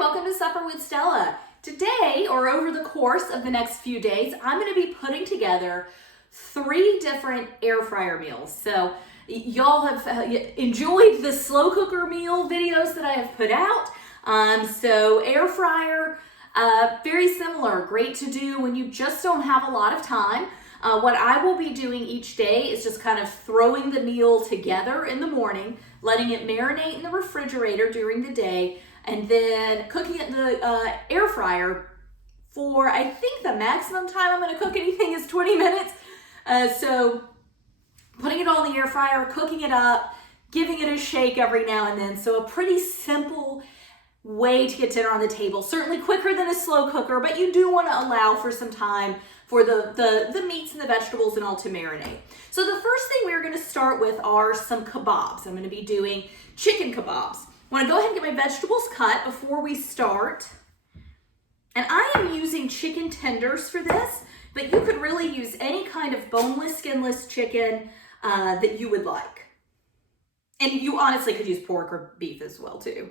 welcome to Supper with Stella. Today, or over the course of the next few days, I'm going to be putting together 3 different air fryer meals. So y'all have enjoyed the slow cooker meal videos that I have put out. So air fryer, very similar, great to do when you just don't have a lot of time. What I will be doing each day is just kind of throwing the meal together in the morning, letting it marinate in the refrigerator during the day, and then cooking it in the air fryer for, I think the maximum time I'm going to cook anything is 20 minutes. So putting it all in the air fryer, cooking it up, giving it a shake every now and then. So a pretty simple way to get dinner on the table. Certainly quicker than a slow cooker, but you do want to allow for some time for the meats and the vegetables and all to marinate. So the first thing we're going to start with are some kebabs. I'm going to be doing chicken kebabs. I want to go ahead and get my vegetables cut before we start. And I am using chicken tenders for this, but you could really use any kind of boneless, skinless chicken that you would like. And you honestly could use pork or beef as well too.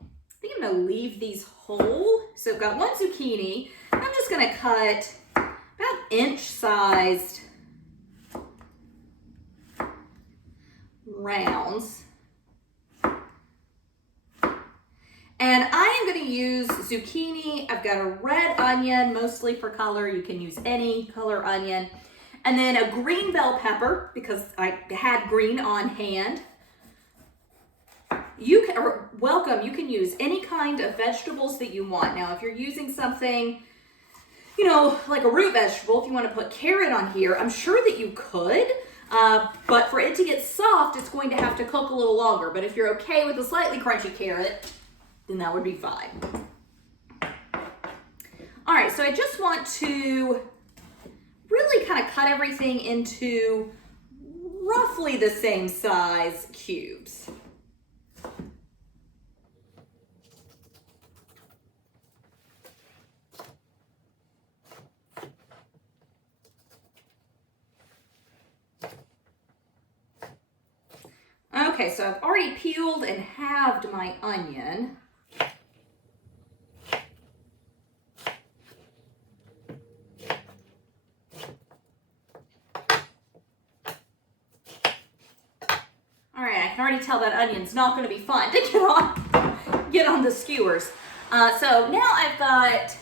I think I'm going to leave these whole. So I've got 1 zucchini. I'm just going to cut about inch-sized rounds. And I am going to use zucchini. I've got a red onion, mostly for color. You can use any color onion. And then a green bell pepper, because I had green on hand. You can use any kind of vegetables that you want. Now, if you're using something, like a root vegetable, if you want to put carrot on here, I'm sure that you could. But for it to get soft, it's going to have to cook a little longer. But if you're okay with a slightly crunchy carrot, then that would be fine. All right, so I just want to really kind of cut everything into roughly the same size cubes. Okay, so I've already peeled and halved my onion. All right, I can already tell that onion's not going to be fun to get on the skewers. So now I've got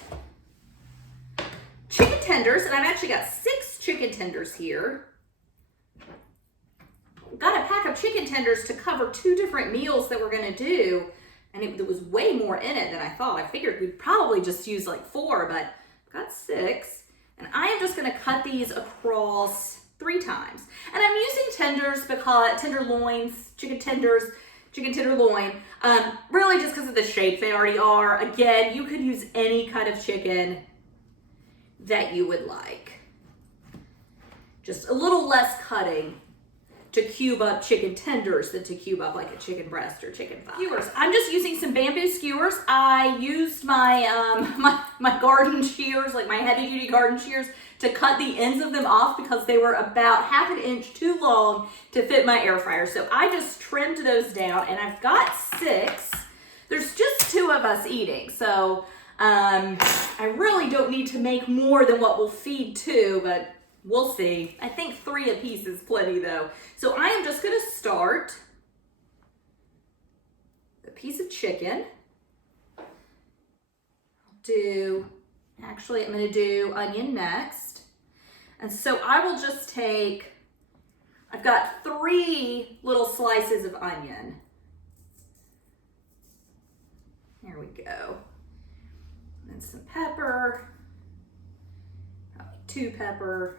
chicken tenders, and I've actually got 6 chicken tenders here. Got a pack of chicken tenders to cover 2 different meals that we're going to do, and there was way more in it than I thought. I figured we'd probably just use like 4, but I've got 6, and I am just going to cut these across 3 times. And I'm using tenders because tenderloins, chicken tenderloin, really just because of the shape they already are. Again, you could use any kind of chicken that you would like. Just a little less cutting to cube up chicken tenders than to cube up like a chicken breast or chicken thigh. Skewers. I'm just using some bamboo skewers. I used my my garden shears, like my heavy duty garden shears, to cut the ends of them off because they were about ½ an inch too long to fit my air fryer. So I just trimmed those down, and I've got 6. There's just 2 of us eating, so I really don't need to make more than what will feed 2, but we'll see. I think 3 apiece is plenty though. So I am just going to start a piece of chicken. I'm going to do onion next. And so I will just take, I've got 3 little slices of onion. There we go. And some pepper, probably 2 pepper.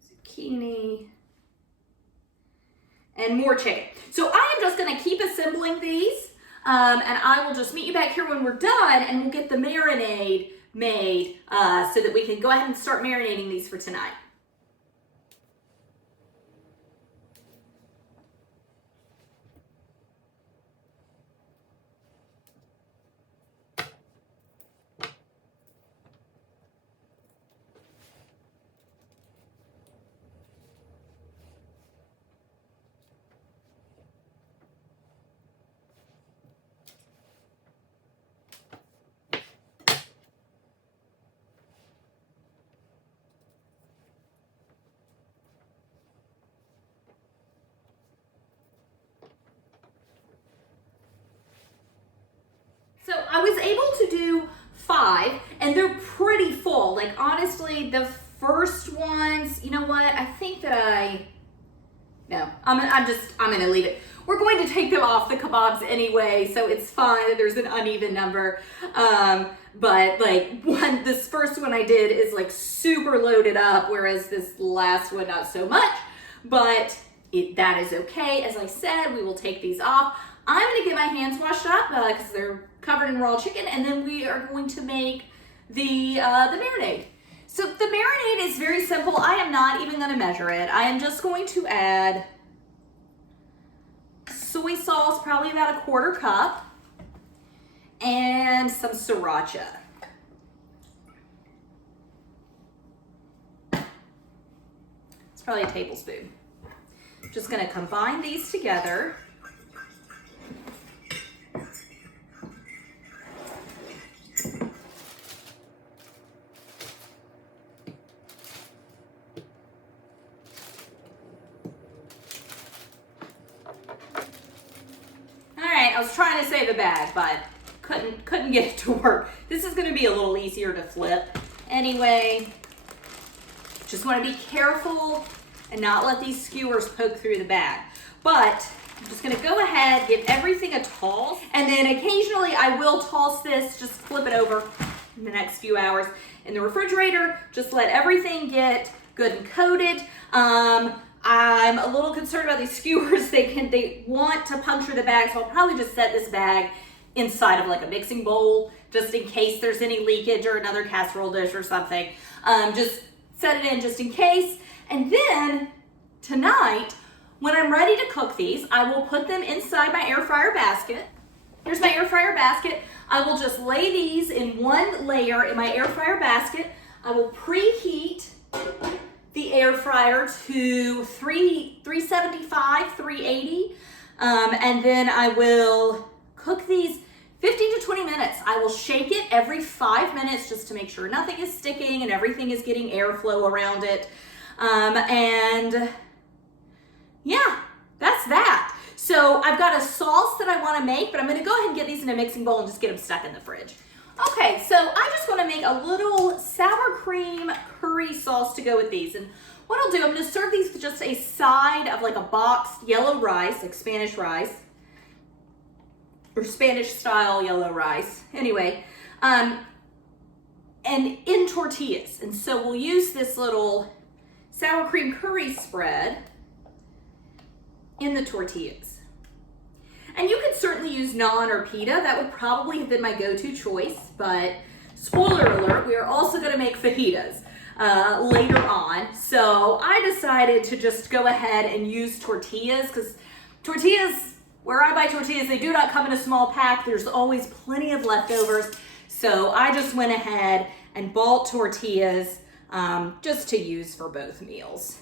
Zucchini, and more chicken. So I am just going to keep assembling these, and I will just meet you back here when we're done, and we'll get the marinade made so that we can go ahead and start marinating these for tonight. So I was able to do 5, and they're pretty full. Like, honestly, the first ones, you know what? I think that no, I'm gonna leave it. We're going to take them off the kebabs anyway, so it's fine that there's an uneven number. But like this first one I did is like super loaded up, whereas this last one not so much. But that is okay. As I said, we will take these off. I'm gonna get my hands washed up because they're covered in raw chicken, and then we are going to make the marinade. So the marinade is very simple. I am not even gonna measure it. I am just going to add soy sauce, probably about 1/4 cup, and some sriracha. It's probably a tablespoon. Just gonna combine these together. I was trying to save a bag, but couldn't get it to work. This is going to be a little easier to flip. Anyway, just want to be careful and not let these skewers poke through the bag. But I'm just going to go ahead, give everything a toss, and then occasionally I will toss this, just flip it over in the next few hours in the refrigerator. Just let everything get good and coated. I'm a little concerned about these skewers. They want to puncture the bag, so I'll probably just set this bag inside of like a mixing bowl, just in case there's any leakage or another casserole dish or something. Just set it in just in case. And then tonight, when I'm ready to cook these, I will put them inside my air fryer basket. Here's my air fryer basket. I will just lay these in one layer in my air fryer basket. I will preheat the air fryer to 375, 380. And then I will cook these 15 to 20 minutes. I will shake it every 5 minutes just to make sure nothing is sticking and everything is getting airflow around it. And yeah, that's that. So I've got a sauce that I want to make, but I'm going to go ahead and get these in a mixing bowl and just get them stuck in the fridge. Okay, so I just want to make a little sour cream curry sauce to go with these. And what I'll do, I'm going to serve these with just a side of like a boxed yellow rice, like Spanish rice, or Spanish style yellow rice. Anyway, and in tortillas. And so we'll use this little sour cream curry spread in the tortillas. And you could certainly use naan or pita. That would probably have been my go-to choice, but spoiler alert, we are also gonna make fajitas later on. So I decided to just go ahead and use tortillas, because tortillas, where I buy tortillas, they do not come in a small pack. There's always plenty of leftovers. So I just went ahead and bought tortillas just to use for both meals.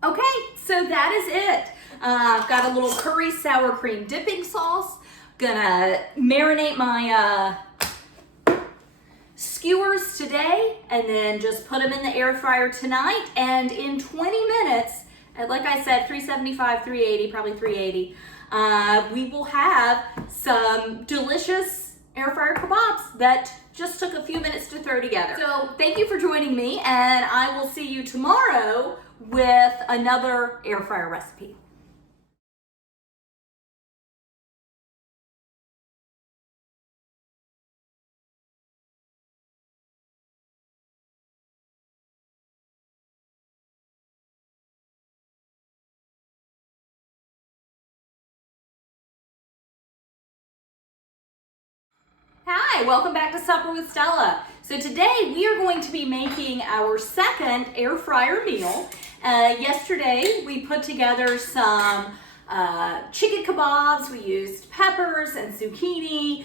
Okay, so that is it. I've got a little curry sour cream dipping sauce. Gonna marinate my skewers today and then just put them in the air fryer tonight. And in 20 minutes, at, like I said, 375, 380, probably 380, we will have some delicious air fryer kebabs that just took a few minutes to throw together. So thank you for joining me, and I will see you tomorrow with another air fryer recipe. Hi, welcome back to Supper with Stella. So today we are going to be making our second air fryer meal. Yesterday we put together some chicken kebabs. We used peppers and zucchini,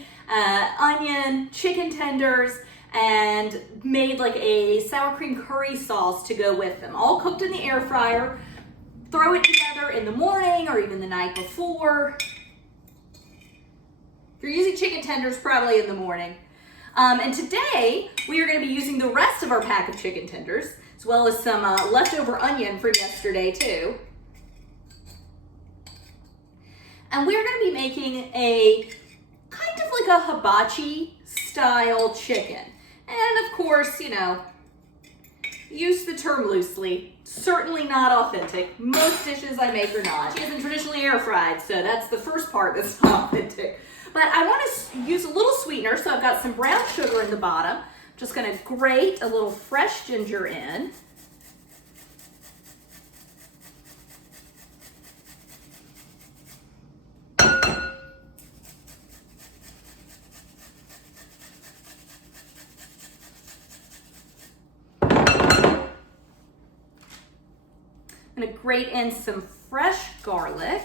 onion, chicken tenders, and made like a sour cream curry sauce to go with them. All cooked in the air fryer. Throw it together in the morning or even the night before. If you're using chicken tenders, probably in the morning. And today, we are going to be using the rest of our pack of chicken tenders, as well as some leftover onion from yesterday, too. And we're going to be making a kind of like a hibachi style chicken. And of course, you know, use the term loosely. Certainly not authentic. Most dishes I make are not. She isn't traditionally air fried, so that's the first part that's not authentic. But I want to use a little sweetener, so I've got some brown sugar in the bottom. I'm just going to grate a little fresh ginger in. I'm going to grate in some fresh garlic.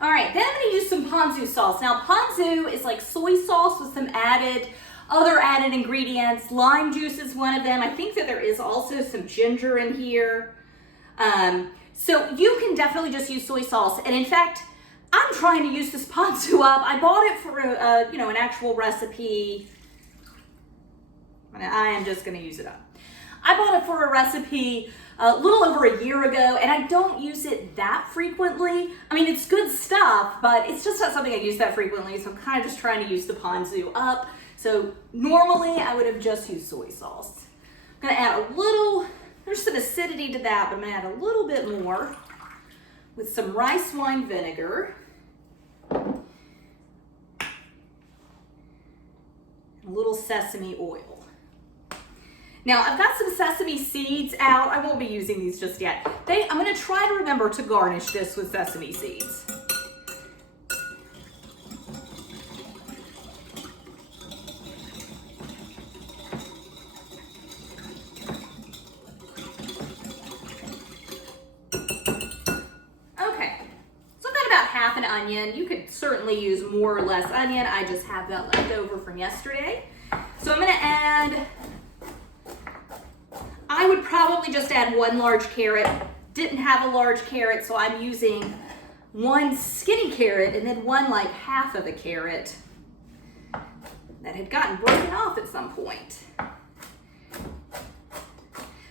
All right, then I'm going to use some ponzu sauce. Now, ponzu is like soy sauce with some other added ingredients. Lime juice is one of them. I think that there is also some ginger in here. So you can definitely just use soy sauce. And in fact, I'm trying to use this ponzu up. I bought it for an actual recipe. I am just going to use it up. I bought it for a recipe a little over a year ago, and I don't use it that frequently. I mean, it's good stuff, but it's just not something I use that frequently, so I'm kind of just trying to use the ponzu up. So normally I would have just used soy sauce. I'm going to add a little, there's some acidity to that, but I'm going to add a little bit more with some rice wine vinegar. A little sesame oil. Now, I've got some sesame seeds out. I won't be using these just yet. I'm going to try to remember to garnish this with sesame seeds. Okay, so I've got about half an onion. You could certainly use more or less onion. I just have that left over from yesterday. So I'm going to add, I would probably just add one large carrot. Didn't have a large carrot, so I'm using one skinny carrot and then one like half of a carrot that had gotten broken off at some point.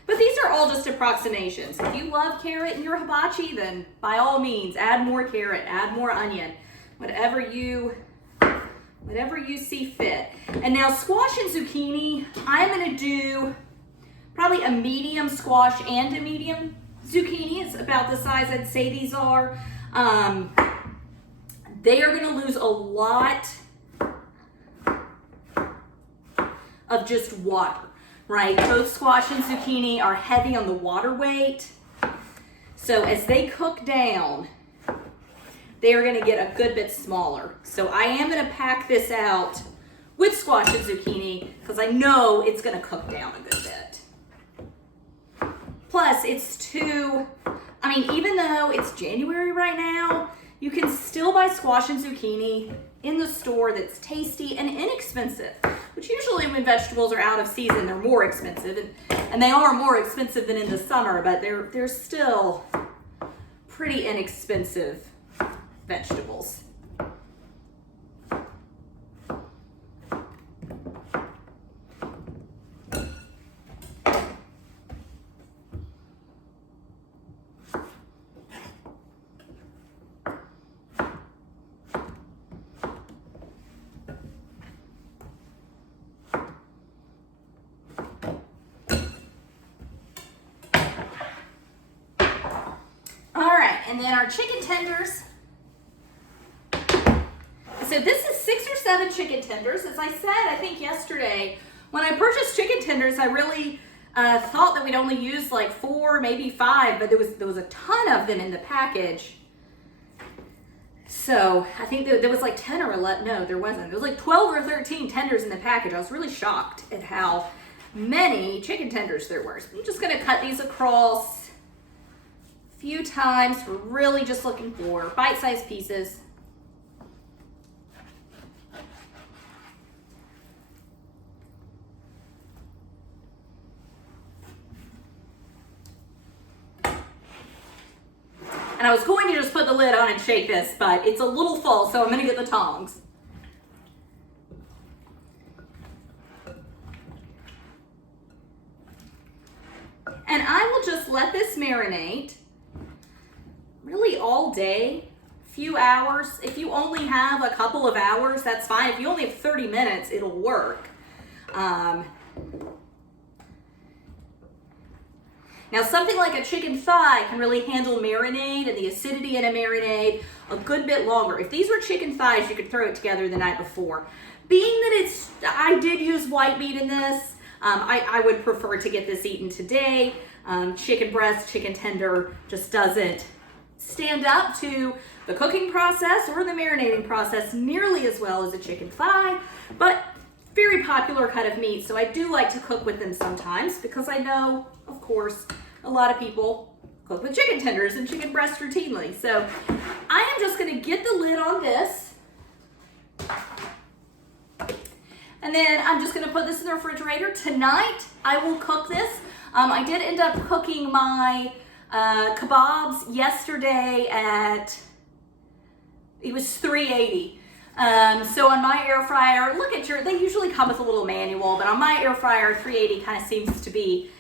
But these are all just approximations. If you love carrot in your hibachi, then by all means, add more carrot, add more onion, whatever you see fit. And now squash and zucchini, I'm going to do probably a medium squash and a medium zucchini. It's about the size I'd say these are. They are going to lose a lot of just water, right? Both squash and zucchini are heavy on the water weight. So as they cook down, they are going to get a good bit smaller. So I am going to pack this out with squash and zucchini because I know it's going to cook down a good bit. Plus, even though it's January right now, you can still buy squash and zucchini in the store that's tasty and inexpensive, which usually when vegetables are out of season, they're more expensive, and they are more expensive than in the summer, but they're still pretty inexpensive vegetables. And then our chicken tenders. So this is 6 or 7 chicken tenders. As I said, I think yesterday, when I purchased chicken tenders, I really thought that we'd only use like 4, maybe 5, but there was a ton of them in the package. So I think there was like 10 or 11, no, there wasn't. There was like 12 or 13 tenders in the package. I was really shocked at how many chicken tenders there were. So I'm just gonna cut these across a few times. We're really just looking for bite-sized pieces. And I was going to just put the lid on and shake this, but it's a little full, so I'm gonna get the tongs. And I will just let this marinate really all day, few hours. If you only have a couple of hours, that's fine. If you only have 30 minutes, it'll work. Now something like a chicken thigh can really handle marinade and the acidity in a marinade a good bit longer. If these were chicken thighs, you could throw it together the night before. Being that I did use white meat in this, I would prefer to get this eaten today. Chicken breast, chicken tender just doesn't stand up to the cooking process or the marinating process nearly as well as a chicken thigh, but very popular cut of meat. So I do like to cook with them sometimes because I know, of course, a lot of people cook with chicken tenders and chicken breast routinely. So I am just gonna get the lid on this. And then I'm just gonna put this in the refrigerator. Tonight, I will cook this. I did end up cooking my kebabs yesterday at, it was 380. So on my air fryer, they usually come with a little manual, but on my air fryer, 380 kind of seems to be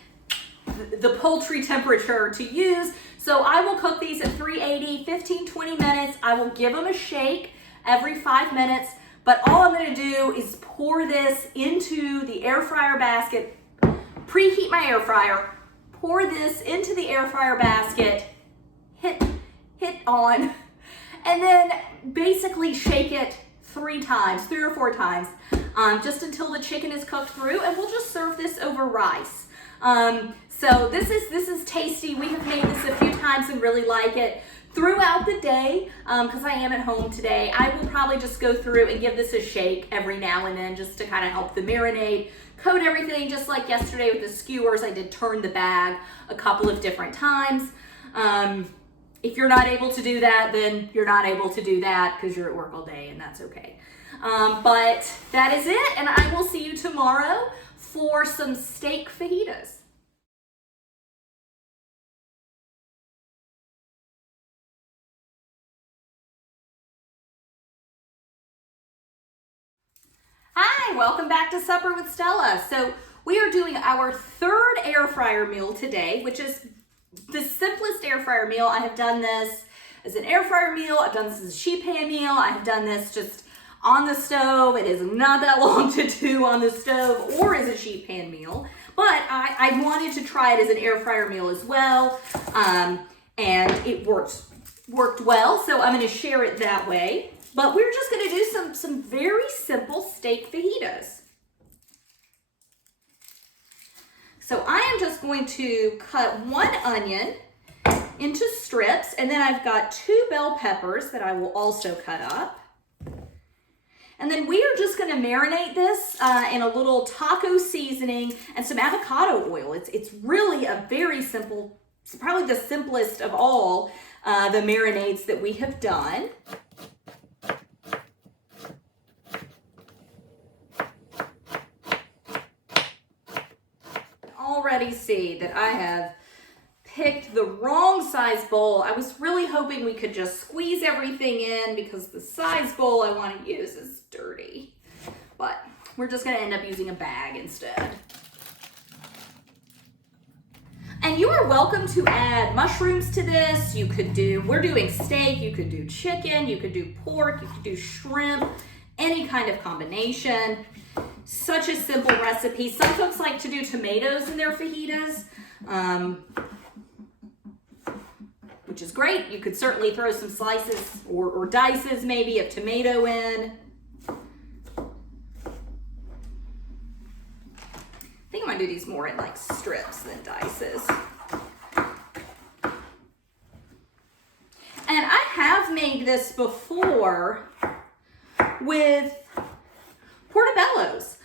the poultry temperature to use. So I will cook these at 380, 15, 20 minutes. I will give them a shake every 5 minutes, but all I'm gonna do is pour this into the air fryer basket, preheat my air fryer, pour this into the air fryer basket, hit on, and then basically shake it 3 or 4 times, just until the chicken is cooked through, and we'll just serve this over rice. So this is tasty. We have made this a few times and really like it. Throughout the day, because I am at home today, I will probably just go through and give this a shake every now and then just to kind of help the marinade, coat everything. Just like yesterday with the skewers, I did turn the bag a couple of different times. If you're not able to do that, then you're not able to do that because you're at work all day, and that's okay. But that is it, and I will see you tomorrow for some steak fajitas. Hi, welcome back to Supper with Stella. So we are doing our 3rd air fryer meal today, which is the simplest air fryer meal. I have done this as an air fryer meal. I've done this as a sheet pan meal. I have done this just on the stove. It is not that long to do on the stove or as a sheet pan meal, but I wanted to try it as an air fryer meal as well, and it worked well, so I'm going to share it that way. But we're just going to do some very simple steak fajitas. So I am just going to cut 1 onion into strips, and then I've got 2 bell peppers that I will also cut up. And then we are just going to marinate this in a little taco seasoning and some avocado oil. It's really a very simple, it's probably the simplest of all the marinades that we have done. Already see that I have picked the wrong size bowl. I was really hoping we could just squeeze everything in because the size bowl I want to use is dirty. But we're just going to end up using a bag instead. And you are welcome to add mushrooms to this. You could do, we're doing steak, you could do chicken, you could do pork, you could do shrimp, any kind of combination. Such a simple recipe. Some folks like to do tomatoes in their fajitas, which is great. You could certainly throw some slices or dices maybe of tomato in. I think I'm gonna do these more in like strips than dices. And I have made this before with portobellos.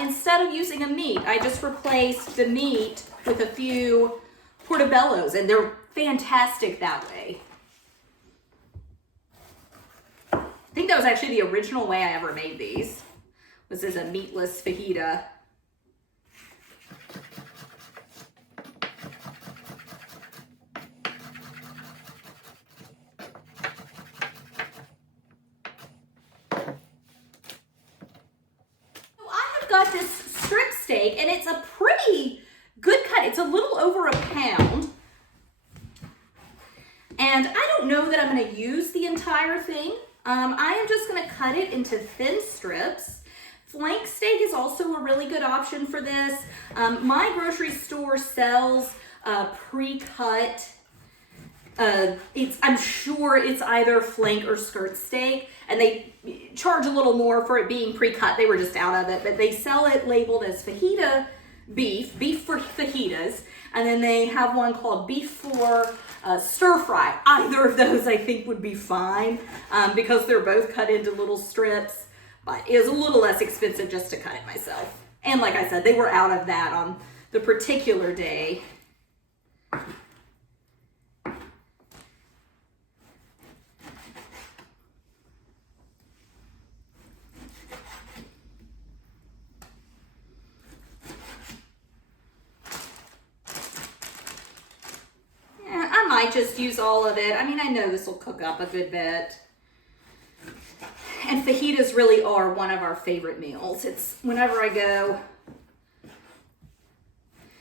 Instead of using a meat, I just replaced the meat with a few portobellos, and they're fantastic that way. I think that was actually the original way I ever made these, was as a meatless fajita. got this strip steak, and it's a pretty good cut. It's a little over a pound. And I don't know that I'm going to use the entire thing. I am just going to cut it into thin strips. Flank steak is also a really good option for this. My grocery store sells pre-cut. I'm sure it's either flank or skirt steak, and they charge a little more for it being pre-cut. They were just out of it, but they sell it labeled as fajita beef for fajitas, and then they have one called beef for stir fry. Either of those I think would be fine because they're both cut into little strips, but it was a little less expensive just to cut it myself. And like I said, they were out of that on the particular day. I might just use all of it. I mean, I know this will cook up a good bit. And fajitas really are one of our favorite meals. It's whenever I go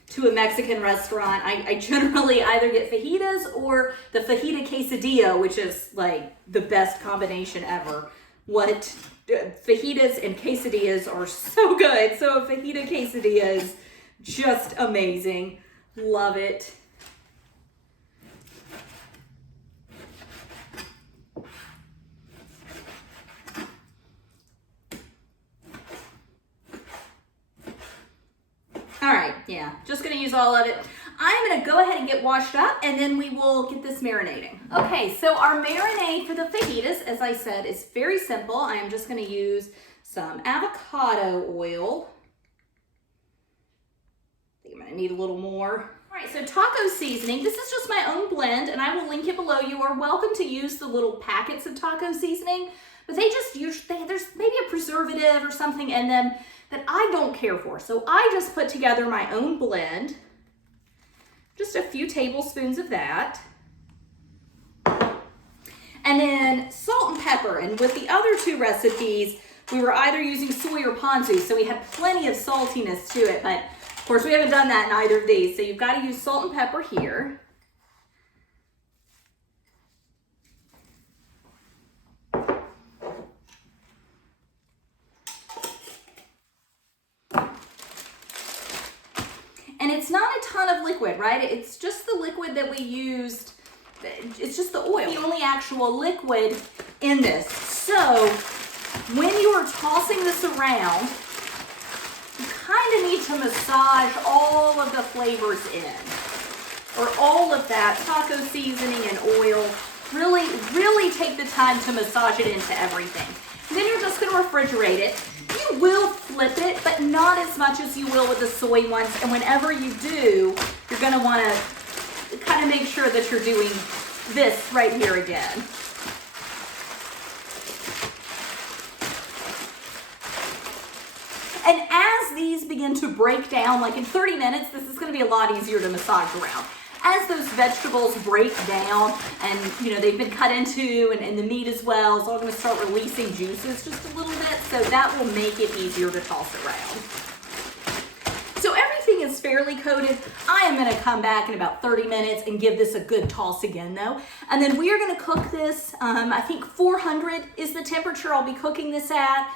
to a Mexican restaurant, I generally either get fajitas or the fajita quesadilla, which is like the best combination ever. Fajitas and quesadillas are so good. So a fajita quesadilla is just amazing. Love it. All right, yeah, just gonna use all of it. I'm gonna go ahead and get washed up, and then we will get this marinating. Okay, so our marinade for the fajitas, as I said, is very simple. I am just gonna use some avocado oil. I think I'm gonna need a little more. All right, so taco seasoning. This is just my own blend, and I will link it below. You are welcome to use the little packets of taco seasoning, but they just usually, there's maybe a preservative or something in them that I don't care for. So I just put together my own blend. Just a few tablespoons of that. And then salt and pepper. And with the other two recipes, we were either using soy or ponzu, so we had plenty of saltiness to it, but of course we haven't done that in either of these. So you've got to use salt and pepper here. And it's not a ton of liquid, right? It's just the liquid that we used. It's just the oil, the only actual liquid in this. So when you are tossing this around, you kind of need to massage all of the flavors in, or all of that taco seasoning and oil. Really, really take the time to massage it into everything. And then you're just gonna refrigerate it. You will flip it, but not as much as you will with the soy ones. And whenever you do, you're going to want to kind of make sure that you're doing this right here again. And as these begin to break down, like in 30 minutes, this is going to be a lot easier to massage around. As those vegetables break down and, you know, they've been cut into, and the meat as well, it's all going to start releasing juices just a little bit, so that will make it easier to toss around. So everything is fairly coated. I am going to come back in about 30 minutes and give this a good toss again, though. And then we are going to cook this, I think 400 is the temperature I'll be cooking this at.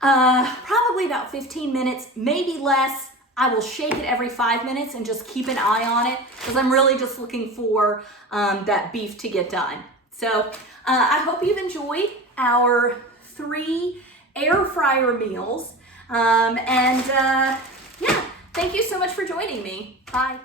Probably about 15 minutes, maybe less. I will shake it every 5 minutes and just keep an eye on it because I'm really just looking for that beef to get done. So I hope you've enjoyed our 3 air fryer meals. Yeah, thank you so much for joining me. Bye.